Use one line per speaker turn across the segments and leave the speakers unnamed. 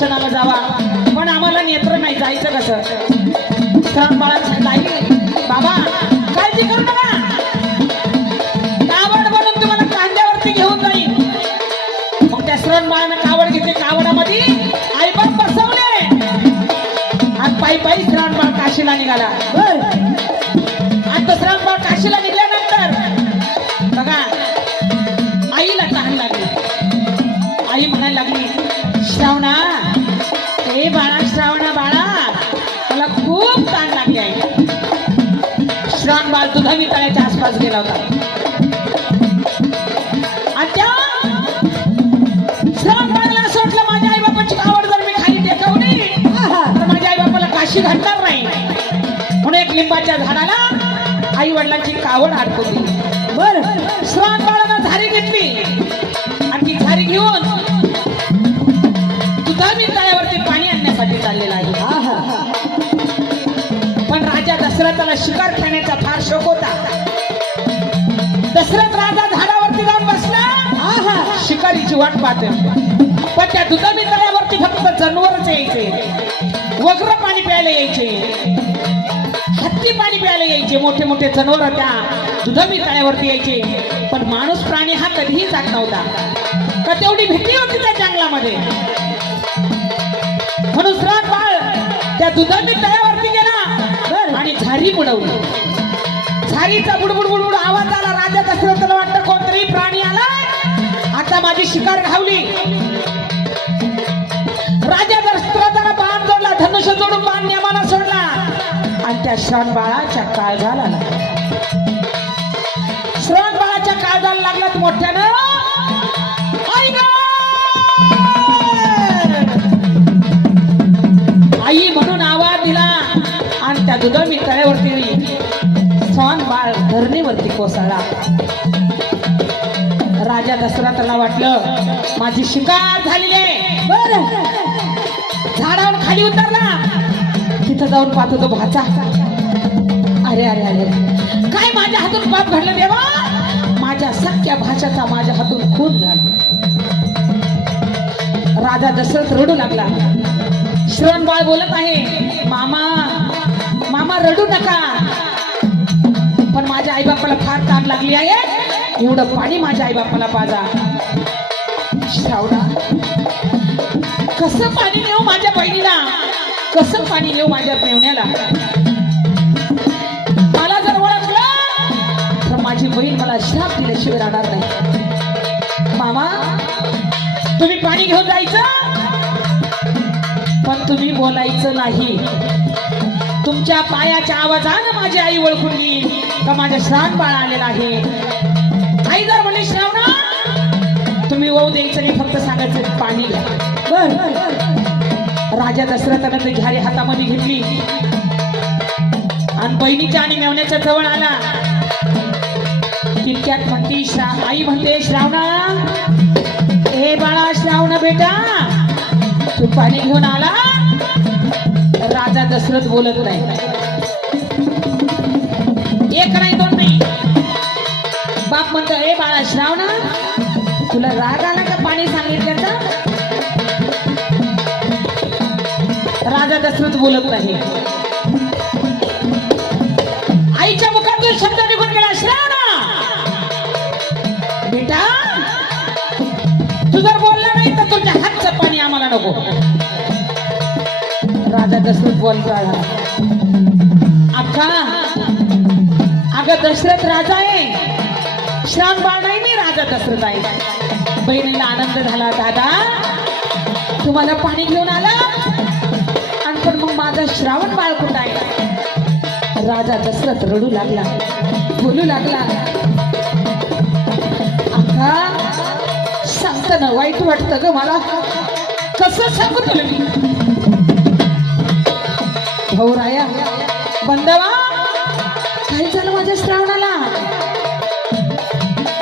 दर्शनाला जावा. पण आम्हाला नेत्र नाही जायचं कसं? श्रावण बाळा सांगितलं बाबा काळजी करू नका. कावड बनून तुम्हाला कांद्यावरती घेऊन जाईल मग त्या श्रवण बाळानं कावड घेतली कावडामध्ये आई बसवले. आणि पायी पायी श्रावण बाळ काशीला निघाला. बर आणि तो श्रावण बाळ काशीला श्रावण बाळ तुझा तळ्याच्या आसपास गेला होता. आणि त्या श्रावण बाळाला असं वाटलं माझ्या आई बापाची आवड जर मी खाली टेकवली तर माझ्या आई बापाला काशी घडणार नाही. म्हणून एक लिंबाच्या झाडाला आई वडिलांची कावड अडकवली बर. श्रावण बाळानं झारी घेतली. आणि ती झारी घेऊन दशरथाला शिकार खेळण्याचा फार शोक होता. दशरथ राजा झाडावरती जाऊन बसला. शिकारीची वाट पाहते पण त्या दुधावी तळ्यावरती फक्त जनावरच यायचे. वग्र पाणी प्यायला यायचे. हत्ती पाणी प्यायला यायचे. मोठे मोठे जनावर त्या दुधावी तळ्यावरती यायचे. पण माणूस प्राणी हा कधीही जात नव्हता. का तेवढी भीती होती त्या जंगलामध्ये. म्हणून बाळ त्या दुधावी झारीचा बुडबुड बुडबुड आवाज आला. राजा दशरथाला वाटतं. कोणतरी प्राणी आला. आता माझी शिकार घावली. राजा दशरथाला बाण जोडला धनुष्य जोडून बाण नियमाला सोडला. आणि त्या श्रावण बाळाच्या काळजाला लागला. श्रावण बाळाच्या काळजाला लागला मोठ्यानं. कोसळला राजा दशरथाला वाटलं माझी शिकार झालेली आहे. बर. झाडावर खाली उतरला. तिथं जाऊन पाहतो तो भाचा. अरे अरे अरे. काय माझ्या हातून पाप घडलं देवा? माझ्या सख्या भाच्याचा माझ्या हातून खून झाला. राजा दशरथ रडू लागला. श्रवण बाळ बोलत आहे मामा मामा रडू नका. माझ्या आईबापाला फार ताण लागली आहे. एवढं पाणी माझ्या आईबापाला पाजा. श्रावणा कसं पाणी नेऊ माझ्या बहिणीला? कसं पाणी नेऊ माझ्या मेवण्याला? मला जर ओळखलं तर माझी बहीण मला श्राप दिल्याशिवाय राहणार नाही. मामा तुम्ही पाणी घेऊन जायचं? पण तुम्ही बोलायचं नाही. तुमच्या पायाच्या आवाजानं माझी आई ओळखून येईल का माझ्या श्रावण बाळ आलेला आहे. आई जर म्हणे श्रावणा तुम्ही वाहू द्यायचं नाही फक्त सांगायचं पाणी घ्या. बर राजा दशरथानं ती घ्यारी हातामध्ये घेतली. आणि बहिणीच्या आणि मेवण्याच्या जवळ आला. तितक्यात म्हणते श्रा आई म्हणते श्रावणा ए बाळा श्रावणा बेटा तू पाणी घेऊन आला? राजा दशरथ बोलत नाही. एक नाही दोन नाही. बाप म्हणतो ए बाळा श्रावणा तुला राग आला का पाणी सांगितल्याचा राजा दशरथ बोलत नाही. आईच्या मुखातून शब्द निघून गेला श्रावणा बेटा तू जर बोलला नाही तर तुझ्या हातचं पाणी आम्हाला नको. दशरथ बोलतो अक्का अगं दशरथ राजा आहे. श्रावण बाळ नाही मी राजा दशरथ आहे. बहिणीला आनंद झाला दादा. तुम्हाला पाणी घेऊन आला? आणि पण मग माझा श्रावण बाळ कुठं आहे? राजा दशरथ रडू लागला बोलू लागला. अक्का सांगताना वाईट वाटतं ग मला. कसं सांगू तुला मी? हो राया. बंदवा. काही झालं माझ्या श्रावणाला?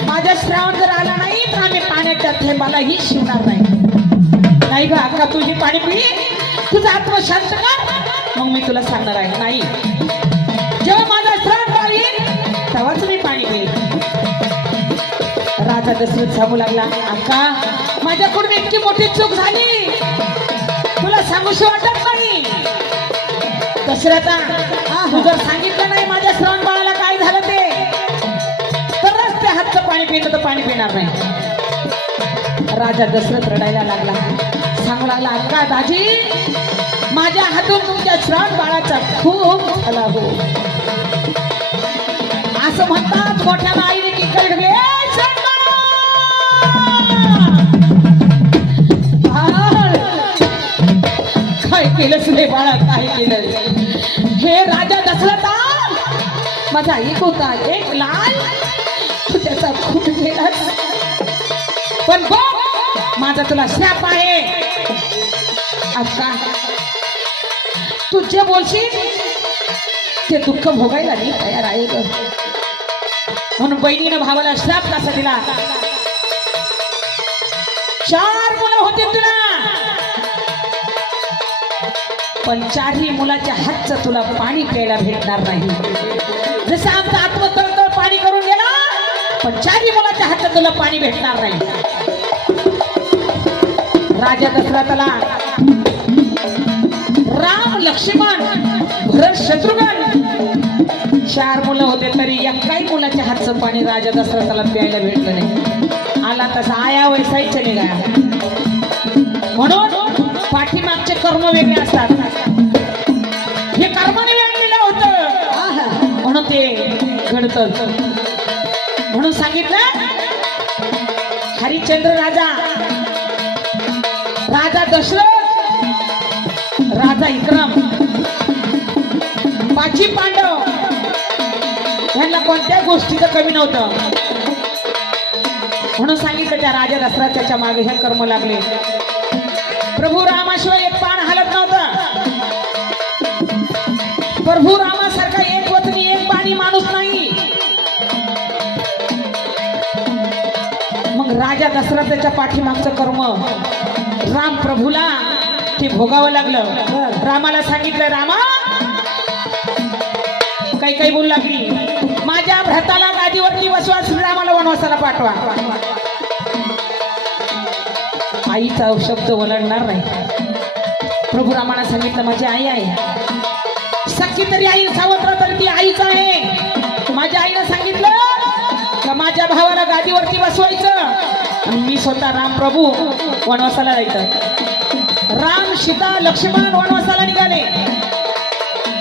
माझ्या श्रावण जर आला नाही तर आम्ही मला ही शिवणार नाही. नाही ग अक्का तुझी पाणी पिणी तुझा आत्मशांत कर. मग मी तुला सांगणार आहे नाही. जेव्हा माझा श्रावण राहील तेव्हाच मी पाणी पिईल राजा दशरथ सांगू लागला अक्का माझ्याकडून इतकी मोठी चूक झाली. तुला सांगूशी वाटत नाही. दशरथा तू जर सांगितलं नाही माझ्या श्रवण बाळाला काय झालं ते तरच त्या हातचं पाणी पिणं तर पाणी पिणार नाही. राजा दशरथ रडायला लागला. सांगू लागला अक्का दाजी माझ्या हातून तुमच्या श्रावण बाळाचा खूप झाला हो. असं म्हणतात मोठ्या आईने की कडले काय केलंस बाळा काय केलं हे राजा दशरथा माझा एक होता एक लाल. तू त्याचा खूप केलास पण बघ माझा तुला शाप आहे. आता तू जे बोलशील ते दुःख भोगायला मी तयार आहे ग. म्हणून बहिणीनं भावाला श्राप कसा दिला. चार मुलं होते तुला. पण चारही मुलाच्या हातचं तुला पाणी प्यायला भेटणार नाही. जसं आमचं आत्मतळतळ पाणी करून गेला पण चारही मुलाच्या हातचं तुला पाणी भेटणार नाही. राजा दशरथाला राम लक्ष्मण भरत शत्रुघ्न चार मुलं होते तरी एकाही मुलाच्या हातचं पाणी राजा दशरथाला प्यायला भेटलं नाही. आला तसा आया वैसाही चले म्हणून पाठीमागचे कर्म वेगळे असतात. हे कर्माने वेगळेलं होतं. म्हणून ते घडत. म्हणून सांगितलं हरिश्चंद्र राजा. राजा दशरथ राजा इक्रम. पाची पांडव. यांना कोणत्या गोष्टीचं कमी नव्हतं. म्हणून सांगितलं त्या राजा दशरथाच्या मागे हे कर्म लागले. प्रभू प्रभू रामासारखा एक वतनी एक पाणी माणूस नाही. मग राजा दशरथाच्या पाठीमागचं कर्म. राम प्रभूला ते भोगावं लागलं. रामाला सांगितलं रामा काही काही बोलू लागली. माझ्या भ्रताला गादीवरती वसवा श्रीरामाला वनवासाला पाठवा. आईचा शब्द ओलांडणार नाही. प्रभू रामाला सांगितलं माझी आई आहे. सख्खी तरी आई सावत्र तरी ती आईच आहे. माझ्या आईनं सांगितलं का माझ्या भावाला गादीवरती बसवायचं. आणि मी स्वतः राम प्रभू वनवासाला जायचं. राम सीता लक्ष्मण वनवासाला निघाले.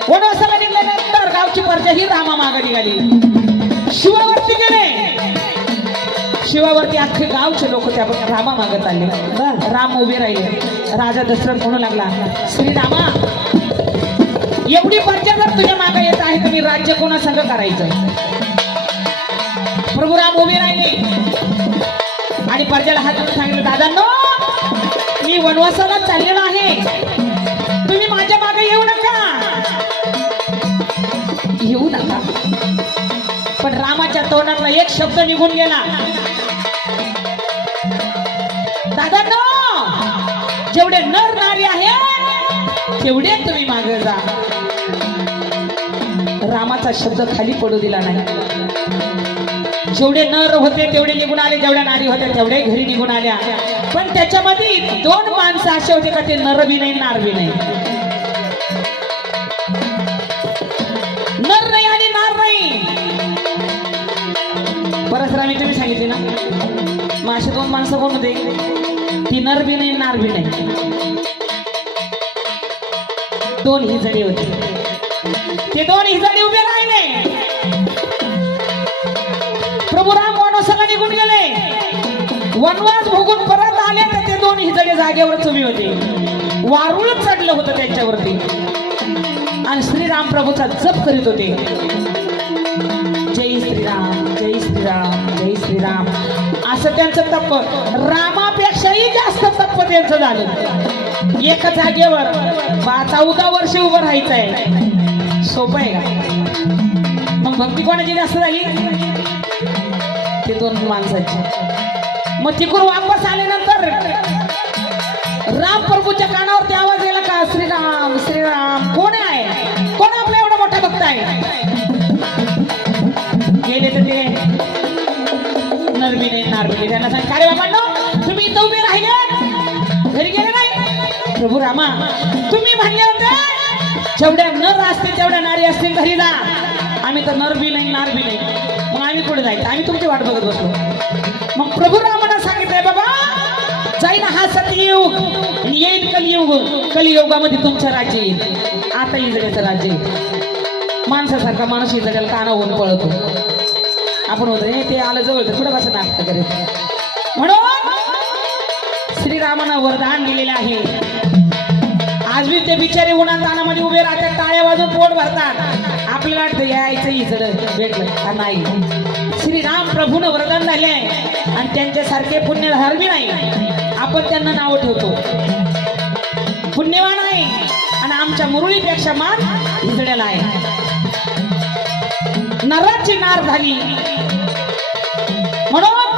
वनवासाला निघाल्यानंतर गावची प्रजा ही रामा मागे निघाली. शिवावरती गेले. शिवावरती अख्खे गावचे लोक त्या रामा मागत आले राम उभे राहिले. राजा दशरथ म्हणू लागला श्रीरामा एवढी पर्चा जर तुझ्या मागे येत आहे तर मी राज्य कोणा संघ करायचं प्रभू राम उभे राहिले. आणि पर्जाला हात सांगितलं दादांनो मी वनवासाला चाललेलो आहे. तुम्ही माझ्या मागे येऊ नका. येऊ नका. पण रामाच्या तोंडातला एक शब्द निघून गेला. दादांनो जेवढे नर नारी आहे तेवढे तुम्ही मागे जा. रामाचा शब्द खाली पडू दिला नाही. जेवढे नर होते तेवढे निघून आले. जेवढ्या नारी होत्या तेवढ्या घरी निघून आल्या. पण त्याच्यामध्ये दोन माणसं असे होते का ते नर बी नाही नार बी नाही. नर नाही आणि नार नाही. परसरामी तुम्ही सांगितले ना? मग असे दोन माणसं कोण होते? ती नर बी नाही नार बी नाही. दोन हिजडे होते. ते दोन हिजडे उभे राहिले. प्रभू राम वनवासाला निघून गेले. वनवास भोगून परत आले तर ते दोन हिजडे जागेवर चुमी होते. वारूळच चढलं होतं त्यांच्यावरती. आणि श्रीराम प्रभूचा जप करीत होते. जय श्रीराम जय श्रीराम जय श्रीराम. असं त्यांचं तप्प रामापेक्षाही जास्त तप्प यांचं झालं. एका जागेवर बा चौदा वर्ष उभं राहायचं आहे सोपं आहे का? मग भक्ती कोणाची जास्त झाली? ते दोन माणसाची. मग तिकडून वापस आल्यानंतर राम प्रभूच्या कानावरती आवाज गेला का? श्रीराम श्रीराम. कोण आहे? कोण आपला एवढा मोठा भक्त आहे? गेले तर ते. नरमिने नारमिने. त्यांना सांग काय बाबा तुम्ही इथं उभे राहिले. प्रभू रामा. तुम्ही म्हणले होते जेवढ्या नर असतील तेवढ्या नारी असतील घरी जा. आम्ही तर नर बी नाही नार बी नाही. मग आम्ही पुढे जायचं? आम्ही तुमची वाट बघत बसलो. मग प्रभू रामानं सांगितलंय बाबा जाईन हा सतयुग. आणि येईल कलियुग. कलियुगामध्ये तुमचं राज्य येईल. आता इजड्याचं राज्य येईल. माणसासारखा माणूस इजड्याला कानावून पळतो. आपण होतो "हे ते आलं जवळ तर थोडं कसं नाटक करेल म्हणून श्रीरामानं वरदान दिलेलं आहे. आज बी ते बिचारे उन्हात तानामध्ये उभे राहतात टाळ्या वाजून पोट भरतात. आपल्याला वाटतं यायचं इचड भेटलं. का नाही. श्रीराम प्रभूनं वरदान झाले आहे. आणि त्यांच्यासारखे पुण्य बी नाही. आपण त्यांना नाव ठेवतो. पुण्यवान आहे. आणि आमच्या मुरळीपेक्षा मान इजड्याला आहे. नराची नार झाली. म्हणून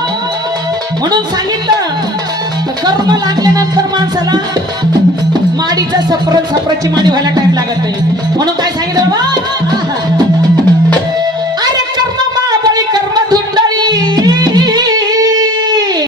म्हणून सांगितलं कर्म लागल्यानंतर माणसाला माडीचा सफर सफरची माडी व्हायला टाइम लागत नाही म्हणून काय सांगितलं